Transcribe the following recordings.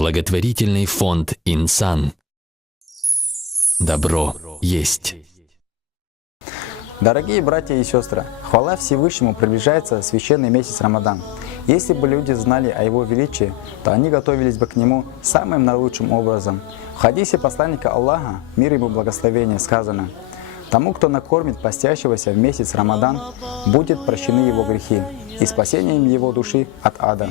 Благотворительный фонд «Инсан». Добро есть. Дорогие братья и сестры, хвала Всевышнему, приближается священный месяц Рамадан. Если бы люди знали о его величии, то они готовились бы к нему самым наилучшим образом. В хадисе посланника Аллаха, мир ему благословение, сказано: «Тому, кто накормит постящегося в месяц Рамадан, будет прощены его грехи и спасением его души от ада.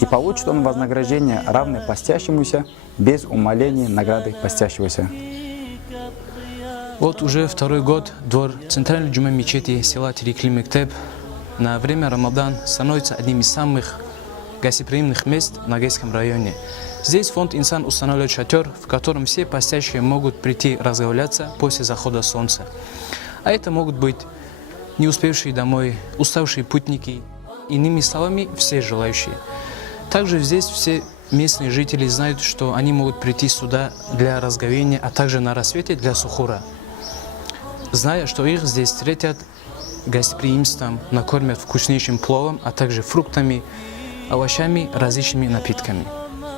И получит он вознаграждение, равное постящемуся, без умаления награды постящегося». Вот уже второй год двор центральной джума мечети села Терекли Мектеп на время Рамадан становится одним из самых гостеприимных мест в Нагайском районе. Здесь фонд «Инсан» устанавливает шатер, в котором все постящие могут прийти разговляться после захода солнца. А это могут быть не успевшие домой, уставшие путники, иными словами, все желающие. Также здесь все местные жители знают, что они могут прийти сюда для разговения, а также на рассвете для сухура, зная, что их здесь встретят гостеприимством, накормят вкуснейшим пловом, а также фруктами, овощами, различными напитками.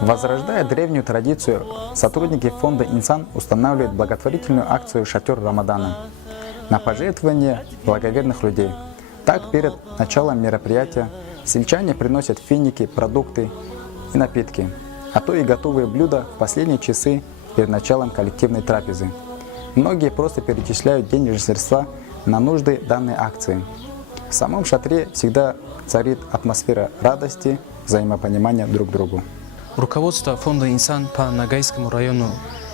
Возрождая древнюю традицию, сотрудники фонда «Инсан» устанавливают благотворительную акцию «Шатер Рамадана» на пожертвование благоверных людей. Так, перед началом мероприятия сельчане приносят финики, продукты и напитки, а то и готовые блюда в последние часы перед началом коллективной трапезы. Многие просто перечисляют денежные средства на нужды данной акции. В самом шатре всегда царит атмосфера радости, взаимопонимания друг к другу. Руководство фонда «Инсан» по Нагайскому району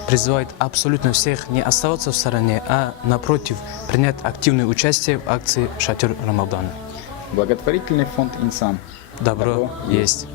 призывает абсолютно всех не оставаться в стороне, а напротив, принять активное участие в акции «Шатер Рамадана». Благотворительный фонд «Инсан». Добро есть.